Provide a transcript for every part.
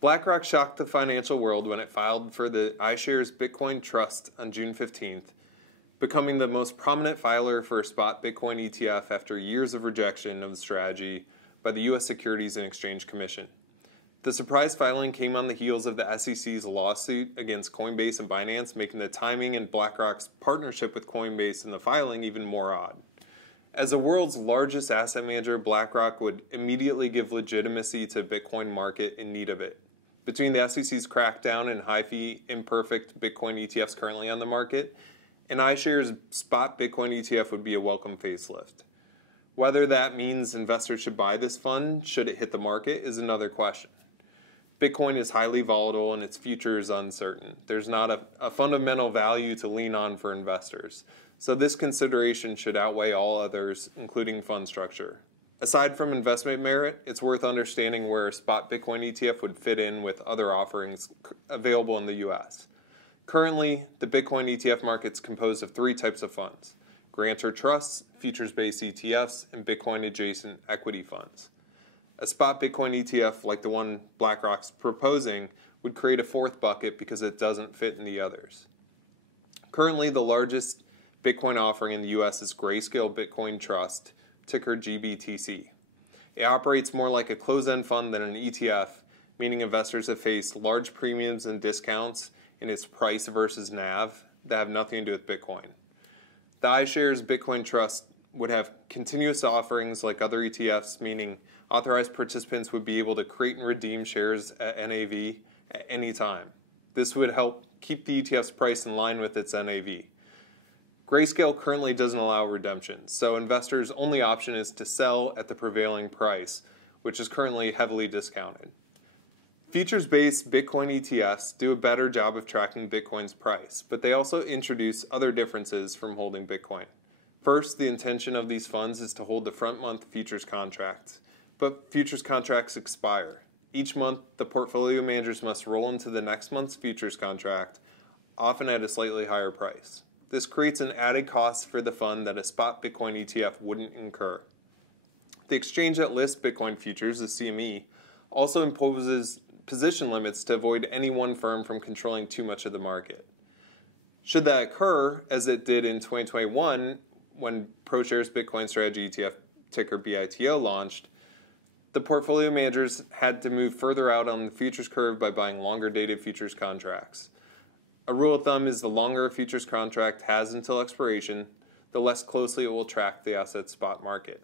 BlackRock shocked the financial world when it filed for the iShares Bitcoin Trust on June 15th, becoming the most prominent filer for a spot Bitcoin ETF after years of rejection of the strategy by the U.S. Securities and Exchange Commission. The surprise filing came on the heels of the SEC's lawsuit against Coinbase and Binance, making the timing and BlackRock's partnership with Coinbase in the filing even more odd. As the world's largest asset manager, BlackRock would immediately give legitimacy to the Bitcoin market in need of it. Between the SEC's crackdown and high-fee, imperfect Bitcoin ETFs currently on the market, an iShares spot Bitcoin ETF would be a welcome facelift. Whether that means investors should buy this fund should it hit the market is another question. Bitcoin is highly volatile and its future is uncertain. There's not a fundamental value to lean on for investors, so this consideration should outweigh all others, including fund structure. Aside from investment merit, it's worth understanding where a spot Bitcoin ETF would fit in with other offerings available in the U.S. Currently, the Bitcoin ETF market is composed of three types of funds: grantor trusts, futures-based ETFs, and Bitcoin-adjacent equity funds. A spot Bitcoin ETF, like the one BlackRock's proposing, would create a fourth bucket because it doesn't fit in the others. Currently, the largest Bitcoin offering in the U.S. is Grayscale Bitcoin Trust, ticker GBTC. It operates more like a closed-end fund than an ETF, meaning investors have faced large premiums and discounts in its price versus NAV that have nothing to do with Bitcoin. The iShares Bitcoin Trust would have continuous offerings like other ETFs, meaning authorized participants would be able to create and redeem shares at NAV at any time. This would help keep the ETF's price in line with its NAV. Grayscale currently doesn't allow redemption, so investors' only option is to sell at the prevailing price, which is currently heavily discounted. Futures-based Bitcoin ETFs do a better job of tracking Bitcoin's price, but they also introduce other differences from holding Bitcoin. First, the intention of these funds is to hold the front month futures contracts, but futures contracts expire. Each month, the portfolio managers must roll into the next month's futures contract, often at a slightly higher price. This creates an added cost for the fund that a spot Bitcoin ETF wouldn't incur. The exchange that lists Bitcoin futures, the CME, also imposes position limits to avoid any one firm from controlling too much of the market. Should that occur, as it did in 2021 when ProShares Bitcoin Strategy ETF, ticker BITO, launched, the portfolio managers had to move further out on the futures curve by buying longer dated futures contracts. A rule of thumb is the longer a futures contract has until expiration, the less closely it will track the asset spot market.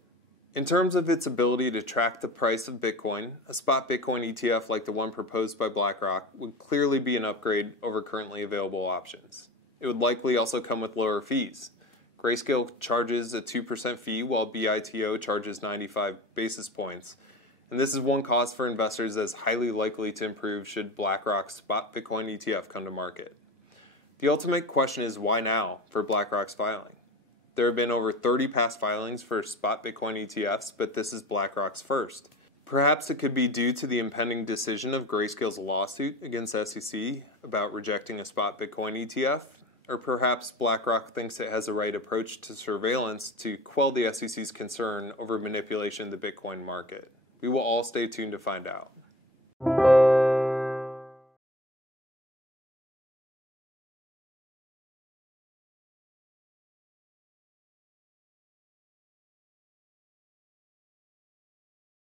In terms of its ability to track the price of Bitcoin, a spot Bitcoin ETF like the one proposed by BlackRock would clearly be an upgrade over currently available options. It would likely also come with lower fees. Grayscale charges a 2% fee while BITO charges 95 basis points. And this is one cost for investors that is highly likely to improve should BlackRock's spot Bitcoin ETF come to market. The ultimate question is why now for BlackRock's filing? There have been over 30 past filings for spot Bitcoin ETFs, but this is BlackRock's first. Perhaps it could be due to the impending decision of Grayscale's lawsuit against SEC about rejecting a spot Bitcoin ETF, or perhaps BlackRock thinks it has the right approach to surveillance to quell the SEC's concern over manipulation of the Bitcoin market. We will all stay tuned to find out.